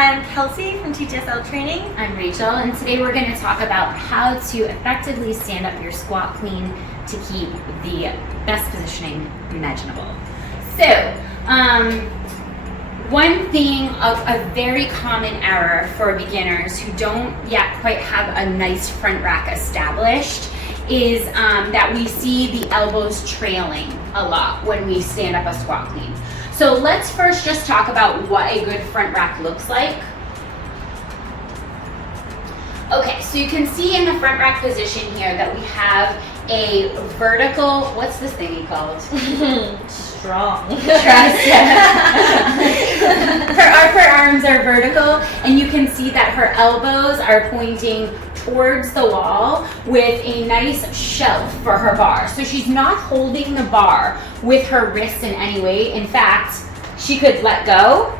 I'm Kelsey from TTSL Training. I'm Rachel, and today we're going to talk about how to effectively stand up your squat clean to keep the best positioning imaginable. So, one thing of a very common error for beginners who don't yet quite have a nice front rack established is that we see the elbows trailing a lot when we stand up a squat clean. So let's first just talk about what a good front rack looks like. Okay, so you can see in the front rack position here that we have a vertical, what's this thingy called? Strong. Her arms are vertical, and you can see that her elbows are pointing towards the wall with a nice shelf for her bar. So she's not holding the bar with her wrists in any way. In fact, she could let go.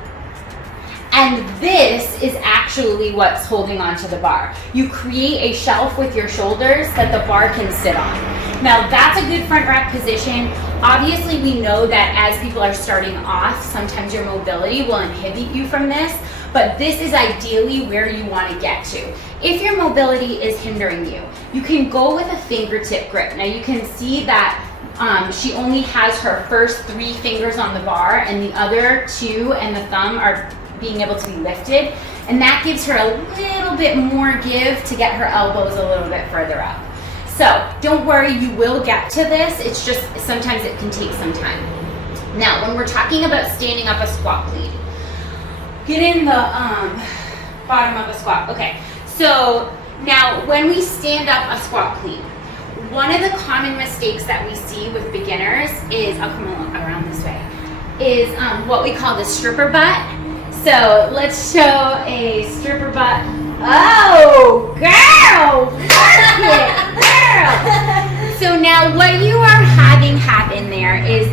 And this is actually what's holding onto the bar. You create a shelf with your shoulders that the bar can sit on. Now that's a good front rack position. Obviously we know that as people are starting off, sometimes your mobility will inhibit you from this, but this is ideally where you want to get to. If your mobility is hindering you, you can go with a fingertip grip. Now you can see that she only has her first 3 fingers on the bar, and the other 2 and the thumb are being able to be lifted, and that gives her a little bit more give to get her elbows a little bit further up. So don't worry, you will get to this. It's just sometimes it can take some time. Now, when we're talking about standing up a squat clean, get in the bottom of a squat. Okay, so now when we stand up a squat clean, one of the common mistakes that we see with beginners is, I'll come around this way, is what we call the stripper butt. So let's show a stripper butt. Oh, girl! Work it, girl! So now what you are having happen there is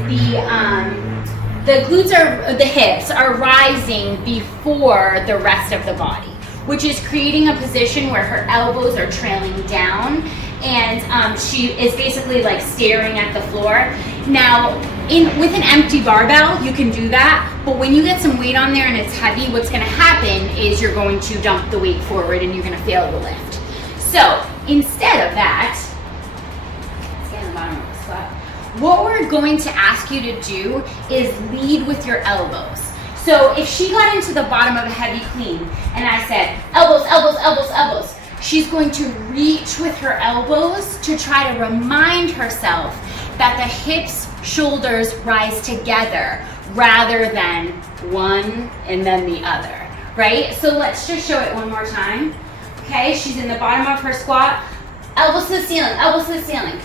the glutes the hips are rising before the rest of the body, which is creating a position where her elbows are trailing down, and she is basically like staring at the floor. Now, with an empty barbell, you can do that, but when you get some weight on there and it's heavy, what's going to happen is you're going to dump the weight forward and you're going to fail the lift. So instead of that, stand on the bottom of the squat. What we're going to ask you to do is lead with your elbows. So if she got into the bottom of a heavy clean and I said, elbows, elbows, elbows, elbows, she's going to reach with her elbows to try to remind herself that the hips, shoulders rise together rather than one and then the other, right? So let's just show it one more time. Okay, she's in the bottom of her squat, elbows to the ceiling, elbows to the ceiling.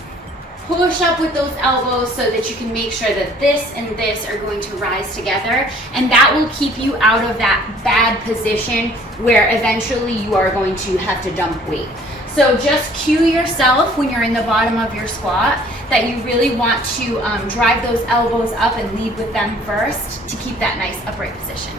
Push up with those elbows so that you can make sure that this and this are going to rise together, and that will keep you out of that bad position where eventually you are going to have to dump weight. So just cue yourself when you're in the bottom of your squat that you really want to drive those elbows up and lead with them first to keep that nice upright position.